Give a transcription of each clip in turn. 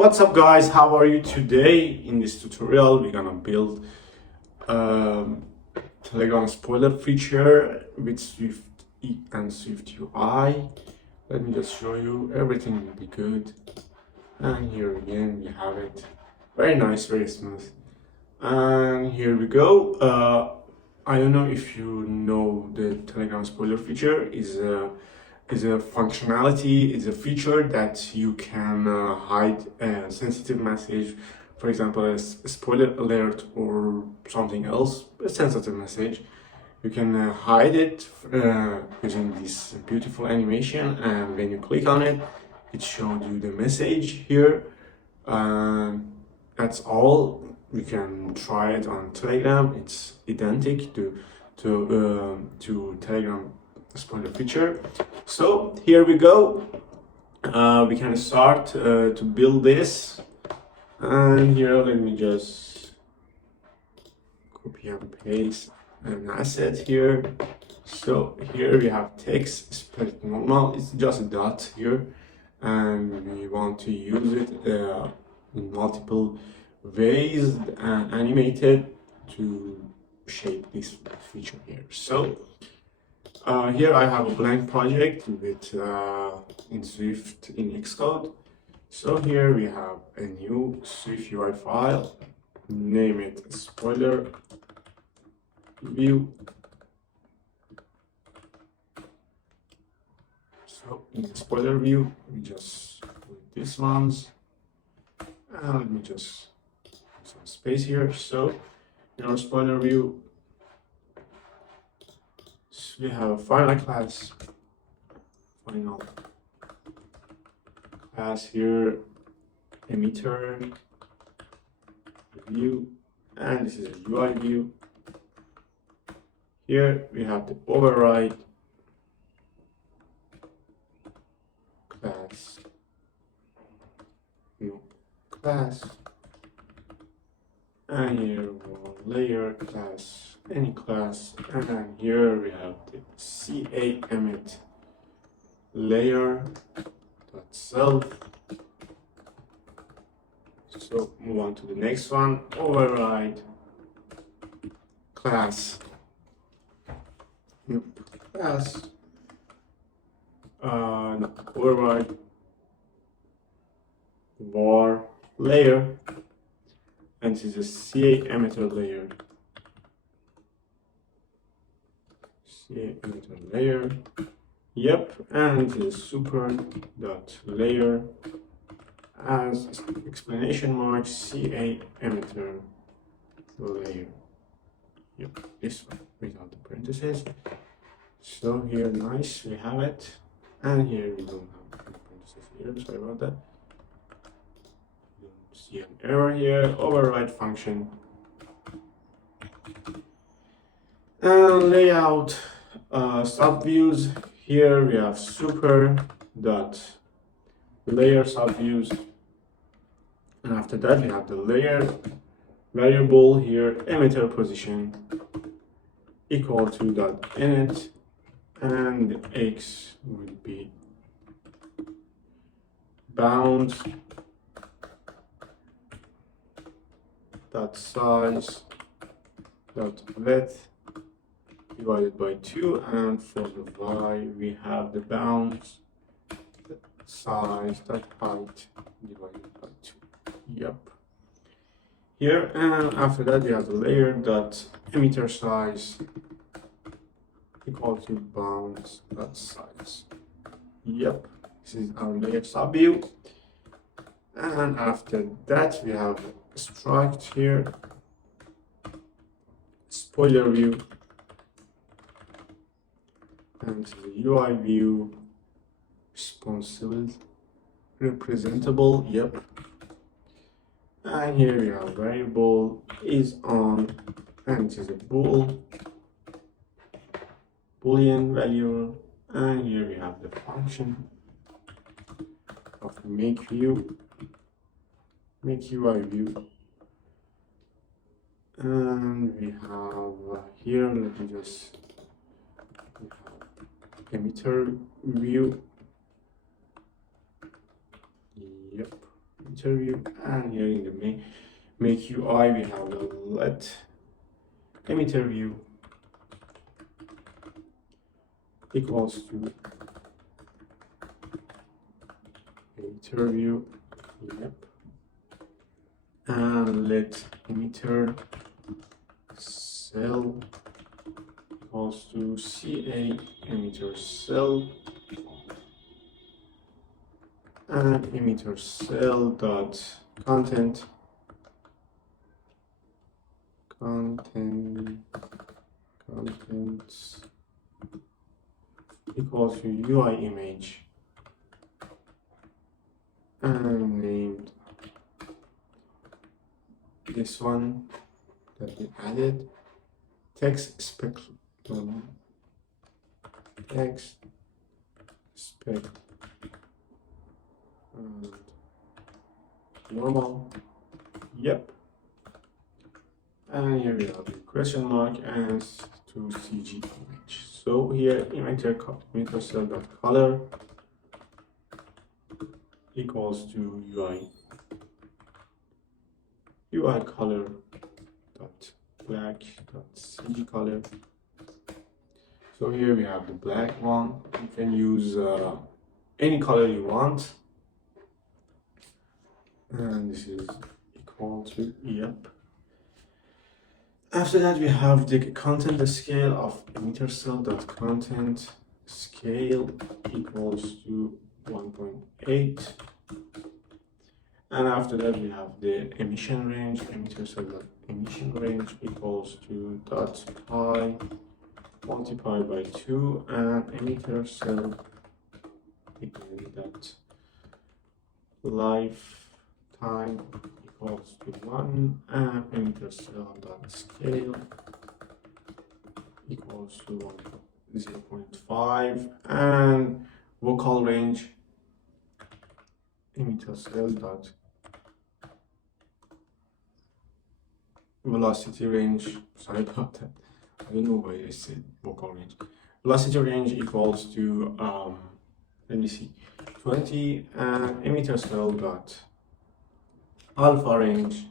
What's up guys, how are you today? In this tutorial we're gonna build Telegram spoiler feature with SwiftUI and SwiftUI. Let me just show you, everything will be good. And here again we have it, very nice, very smooth. And here we go. I don't know if you know the Telegram spoiler feature is a functionality, is a feature that you can hide a sensitive message, for example, a spoiler alert or something else, a sensitive message. You can hide it using this beautiful animation, and when you click on it, it shows you the message here. That's all. You can try it on Telegram. It's identical to Telegram spoiler feature. So here we go. We can start to build this, and here let me just copy and paste an asset here. So here we have text split normal. It's just a dot here, and we want to use it in multiple ways and animated to shape this feature here. So here I have a blank project with in Swift in Xcode. So here we have a new SwiftUI file, name it spoiler view. So in the spoiler view, we just put these ones, and let me just put some space here. So in our spoiler view, we have a final class here, emitter view, and this is a UI view. Here we have the override class, new class, and here one layer class, any class, and then here we have the ca emit layer dot self. So move on to the next one, override class, new class, no, override var layer, and this is a ca emitter layer. Ca emitter layer. Yep, and the super dot layer as explanation mark ca emitter layer. Yep, this one without the parentheses. So here, nice, we have it, and here we don't have parentheses here. Sorry about that. You don't see an error here. Override function and layout subviews. Here we have super dot layer subviews, and after that we have the layer variable here, emitter position equal to dot init, and the x will be bound dot size dot width divided by 2, and for the y we have the bounds size dot height divided by 2. Yep. Here, and after that we have the layer dot emitter size equal to bounds dot size. Yep, this is our layer subview. And after that we have struct here, spoiler view, and the UI view, responsible, representable. Yep. And here we have variable is on, and it is a boolean value, and here we have the function of make UI view, and we have here, let me just, we have emitter view. Yep. interview, and here in the make UI we have the let emitter view equals to emitter view, yep, and let emitter cell equals to CA emitter cell, and emitter cell dot contents equals to UI image, and named this one that we added text spec text spec and normal, yep, and here we have the question mark as to CG image. So here emitter cell dot color equals to UI color dot black dot CG color. So here we have the black one. You can use any color you want, and this is equal to, yep. After that we have the content scale of emitter cell dot content scale equals to 1.8, and after that we have the emission range, emitter cell dot emission range equals to dot pi multiplied by 2, and emitter cell again dot lifetime equals to 1, and emitter cell dot scale equals to 0.5, and vocal range emitter cell dot velocity range, sorry about that, I don't know why I said vocal range, velocity range equals to let me see, 20, and emitter cell dot alpha range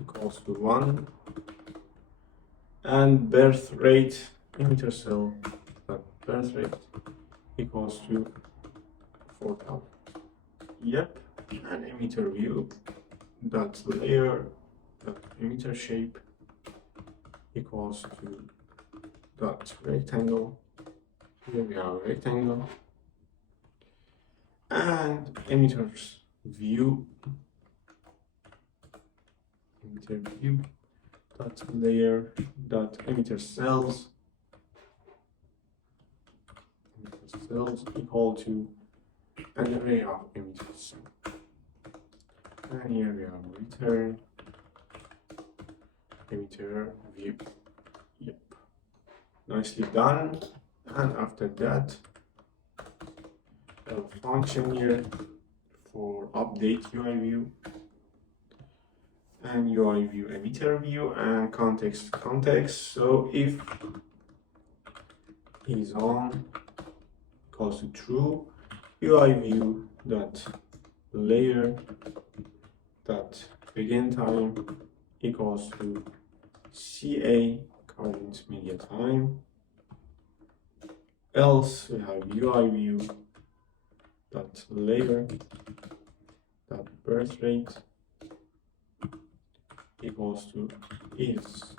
equals to 1, and birth rate emitter cell dot birth rate equals to 4,000, yep, and emitter view dot layer dot emitter shape equals to dot rectangle, here we have a rectangle, and emitters view dot layer dot emitter cells equal to an array of emitters, and here we have return emitter view, yep, nicely done. And after that a function here for update UI view and UI view emitter view and context. So if is on equals to true, UI view dot layer dot begin time equals to CA current media time, else we have UI view dot layer dot birth rate equals to is,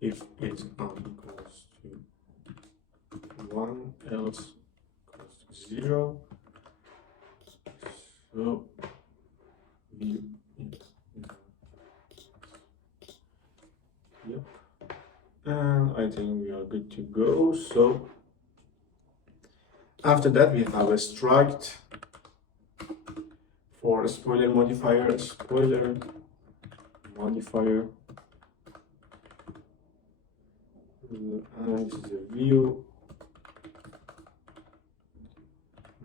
if it's on equals to 1, else equals to 0. So view, yep, and I think we are good to go. So after that we have a struct for a spoiler modifier, and this is a view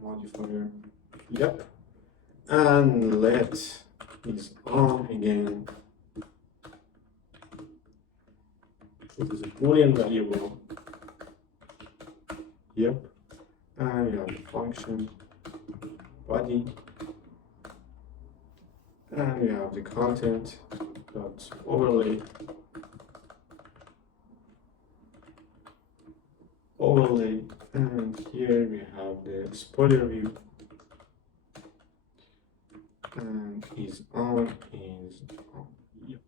modifier, yep, and let is on again, it is a boolean variable, yep, and we have a function body, and we have the content dot overlay, and here we have the spoiler view, and is on. Yep.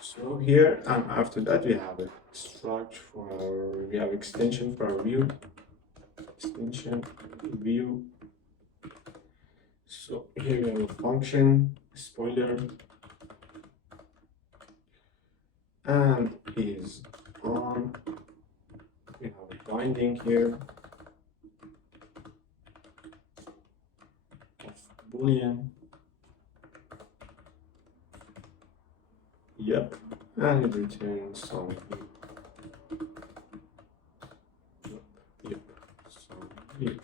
So here, and after that we have a structure for our, we have extension for our view, extension view. So here we have a function spoiler, and is on. We have a binding here of boolean. Yep, and it returns something. Yep, something.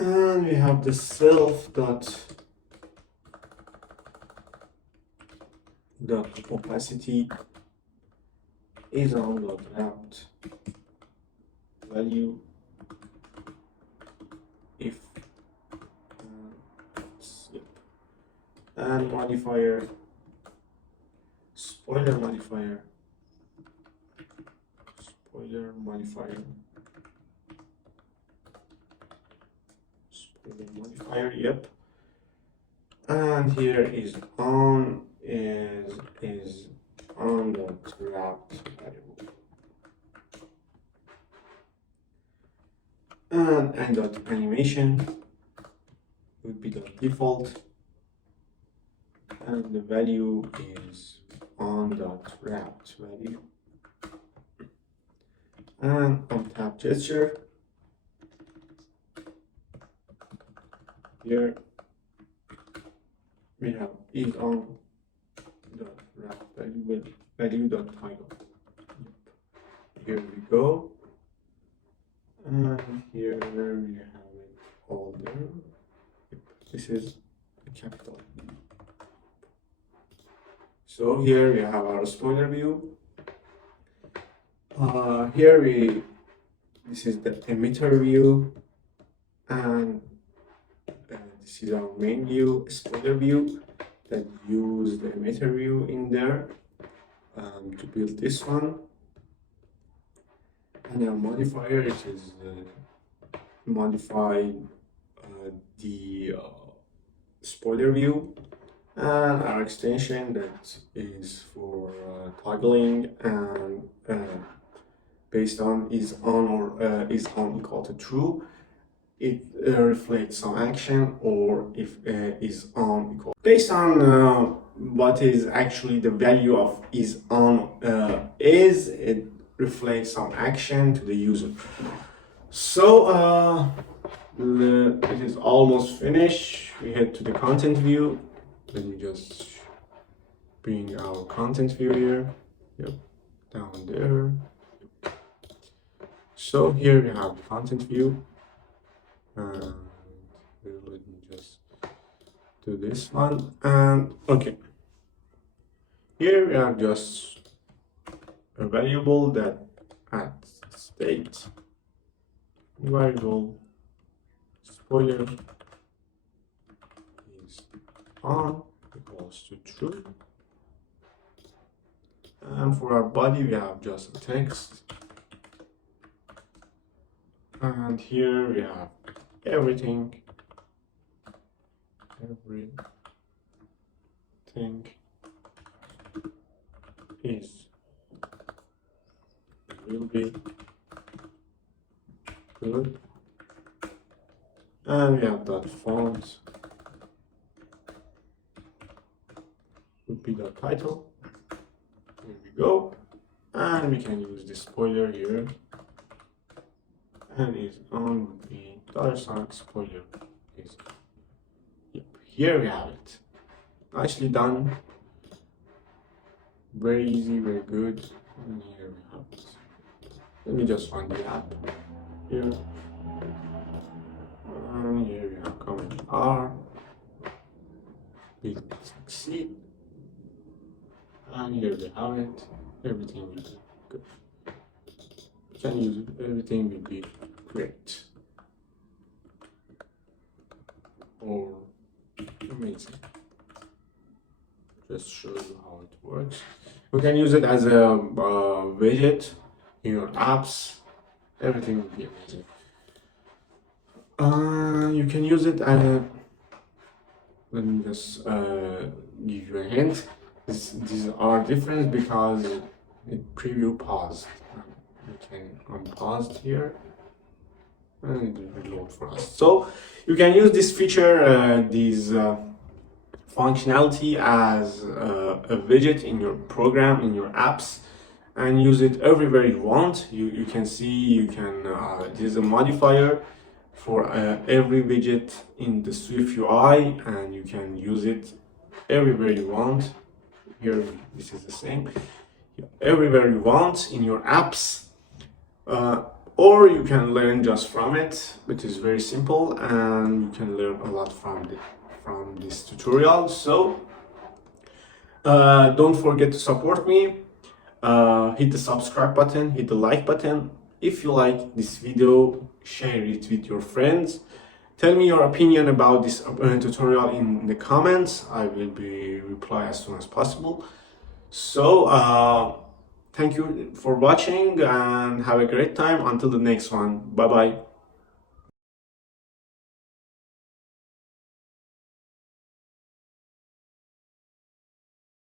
And we have the self dot opacity is on dot wrapped value if yep. And modifier spoiler modifier yep. And here is on on dot wrapped variable, and dot animation would be the default, and the value is on dot wrapped value, and on tap gesture here we have is on dot wrapped value dot title. Yep. Here we go, and here we have it all there. Yep. This is a capital. So here we have our spoiler view. Here this is the emitter view, and this is our main view, spoiler view, that use the emitter view in there to build this one. And our modifier, it is modify the spoiler view, and our extension that is for toggling, and based on is on or is on equal to true, it reflects some action, or if is on equal based on what is actually the value of is on is, it reflects some action to the user. So it is almost finished. We head to the content view. Let me just bring our content view here. Yep, down there. So here we have the content view. And let me just do this one. And okay, here we have just a variable that at state variable spoiler is on equals to true, and for our body we have just a text, and here we have everything is will be good, and we have that font would be the title. Here we go, and we can use the spoiler here, and is on the $sign spoiler is. Yep, here we have it. Nicely done. Very easy, very good. And here we have it. Let me just find the app here. And here we have comment R. Build succeed. And here we have it. Everything will be good. You can use it. Everything will be great. amazing. Just show you how it works. You can use it as a widget in your apps. Everything will be amazing. You can use it as a, let me just give you a hint. These are different because it preview paused. You can unpause here and it will reload for us. So you can use this feature, functionality as a widget in your program, in your apps, and use it everywhere you want. You can see, you can, there's a modifier for every widget in the SwiftUI, and you can use it everywhere you want. Here, this is the same. Everywhere you want in your apps, or you can learn just from it, which is very simple, and you can learn a lot from this tutorial. So don't forget to support me. Hit the subscribe button, hit the like button. If you like this video, share it with your friends. Tell me your opinion about this tutorial in the comments. I will be reply as soon as possible. So thank you for watching and have a great time until the next one. Bye bye.